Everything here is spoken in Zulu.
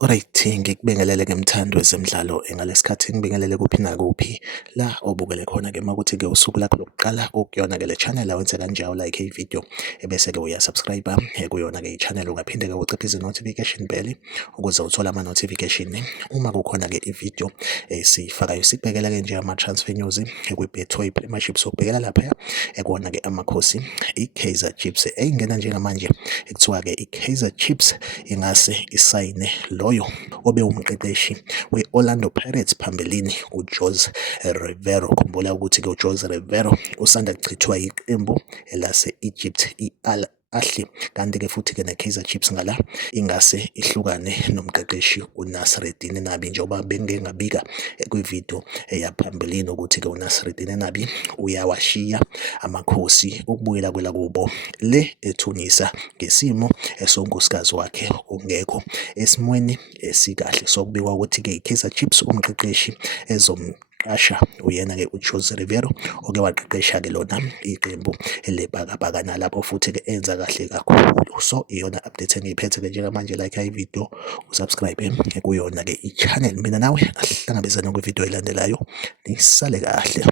Alright, ngikubingelele-ke mthando wezemidlalo ngalesikhathi ngibingelele kuphi nakuphi la obukele khona-ke makuthi-ke usuku lakho lokuqala ukuyona-ke le channel awenze kanjalo like ividiyo ebese-ke uyasubscribe kuyona-ke i-channel ungaphinde-ke uciphe izi-notification bell ukuze uthole ama-notification uma kukhona-ke ividiyo esiyifakayo. Sikubhekela-ke nje ama-transfer news kwi-Betway Premiership sokubhekela laphaya ekuwona-ke amakhosi i-Kaizer Chiefs eyingena njengamanje ekuthiwa-ke i-Kaizer Chiefs ingase isayine loyo obe umqeqeshi we-Orlando Pirates phambilini uJose Rivero. Khumbula ukuthi-ke uJose Rivero usanda kuchithwa iqembu lase-Egypt i-Al Ahly, kanti-ke futhi-ke ne-Kaizer Chiefs ngala ingase ihlukane nomqeqeshi uNasreddine Nabi, njengoba bengike ngabika kwividiyo eyaphambilini ukuthi-ke uNasreddine Nabi uyawashiya amakhosi ukubuyela kwela kubo le eTunisa ngesimo esonkosikazi wakhe ungekho esimweni esikahle. Sokubikwa ukuthi-ke i-Kaizer Chiefs umqeqeshi ezomqasha uyena-ke uJose Rivero oke waqeqesha-ke lona iqembu elebhakabhaka nalapho futhi-ke enza kahle kakhulu. So iyona update engiyiphethe-ke njengamanje, like ividiyo usubscribe kuyona-ke i-channel. Mina nawe asihlangabezane kwividiyo elandelayo, nisale kahle.